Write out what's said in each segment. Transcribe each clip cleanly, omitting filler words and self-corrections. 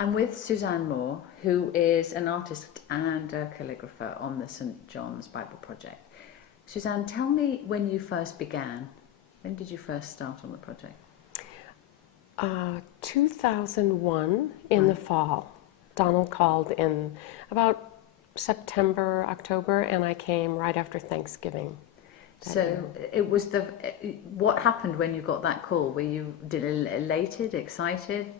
I'm with Suzanne Moore, who is an artist and a calligrapher on the St. John's Bible Project. Suzanne, tell me when you first began. When did you first start on the project? 2001 in the fall. Donald called in about September, October, and I came right after Thanksgiving. So it was what happened when you got that call? Were you elated, excited,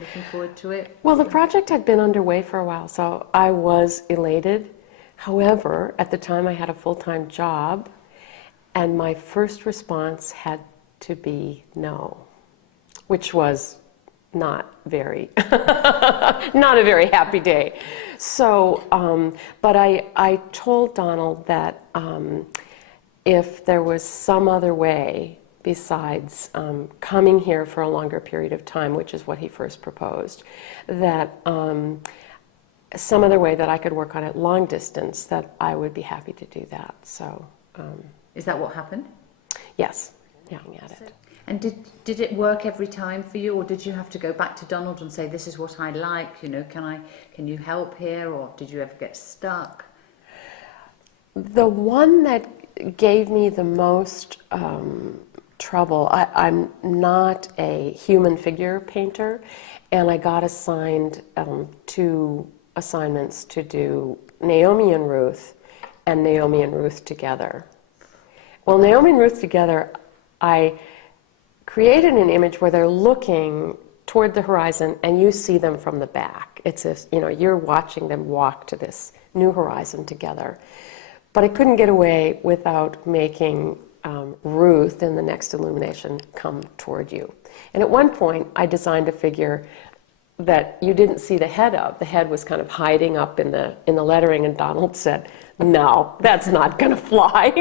looking forward to it? Well, the project had been underway for a while, so I was elated. However, at the time I had a full-time job, and my first response had to be no, which was not not a very happy day. So, but I told Donald that if there was some other way besides coming here for a longer period of time, which is what he first proposed, that some other way that I could work on it long distance, that I would be happy to do that. So, is that what happened? yes, looking at it. And did it work every time for you, or did you have to go back to Donald and say, this is what I like, you know, can you help here, or did you ever get stuck? The one that gave me the most trouble, I'm not a human figure painter, and I got assigned 2 assignments to do Naomi and Ruth together. Well, Naomi and Ruth together, I created an image where they're looking toward the horizon and you see them from the back. It's as, you know, you're watching them walk to this new horizon together. But I couldn't get away without making Ruth in the next illumination come toward you. And at one point I designed a figure that you didn't see the head of. The head was kind of hiding up in the lettering, and Donald said, no, that's not going to fly.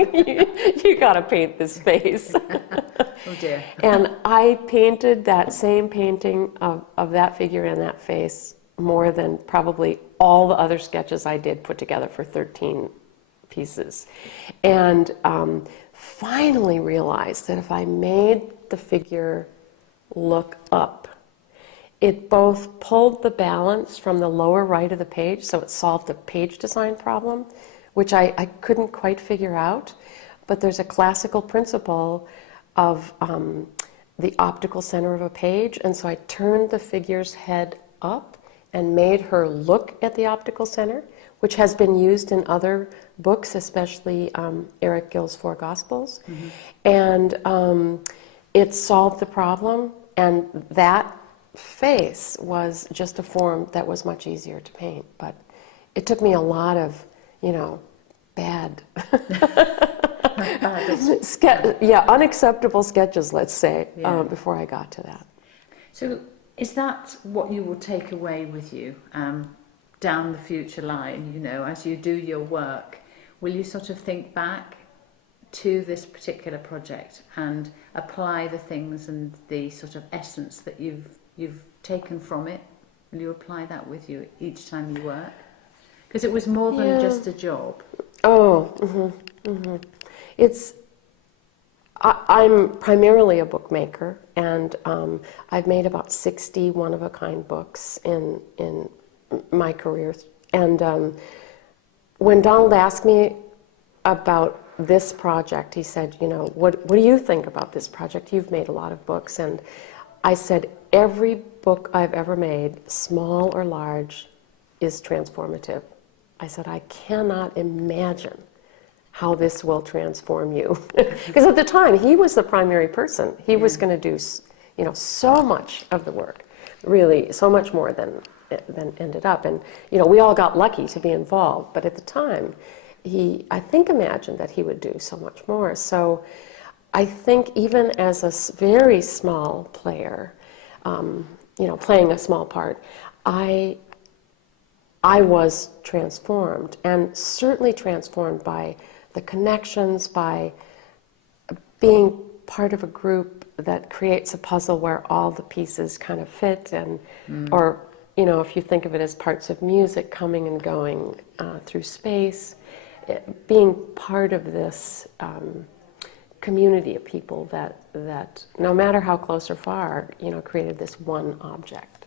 You got to paint this face. Oh dear. And I painted that same painting of that figure and that face more than probably all the other sketches I did put together for 13 pieces. And finally realized that if I made the figure look up, it both pulled the balance from the lower right of the page, so it solved the page design problem, which I couldn't quite figure out. But there's a classical principle of the optical center of a page, and so I turned the figure's head up and made her look at the optical center, which has been used in other books, especially Eric Gill's 4 Gospels. Mm-hmm. And it solved the problem, and that face was just a form that was much easier to paint. But it took me a lot of, you know, bad, unacceptable sketches, let's say, before I got to that. So is that what you will take away with you down the future line, you know, as you do your work? Will you sort of think back to this particular project and apply the things and the sort of essence that you've taken from it? Will you apply that with you each time you work? Because it was more than just a job. Oh, mm-hmm, mm-hmm. I'm primarily a bookmaker, and I've made about 60 one-of-a-kind books in my career. And when Donald asked me about this project, he said, you know, what do you think about this project? You've made a lot of books. And I said, every book I've ever made, small or large, is transformative. I said, I cannot imagine how this will transform you. Because at the time, he was the primary person. He was going to do, you know, so much of the work, really, so much more than ended up. And, you know, we all got lucky to be involved. But at the time, he, I think, imagined that he would do so much more. So I think even as a very small player, you know, playing a small part, I was transformed, and certainly transformed by the connections, by being part of a group that creates a puzzle where all the pieces kind of fit, and or, you know, if you think of it as parts of music coming and going through space, being part of this community of people that no matter how close or far, you know, created this one object.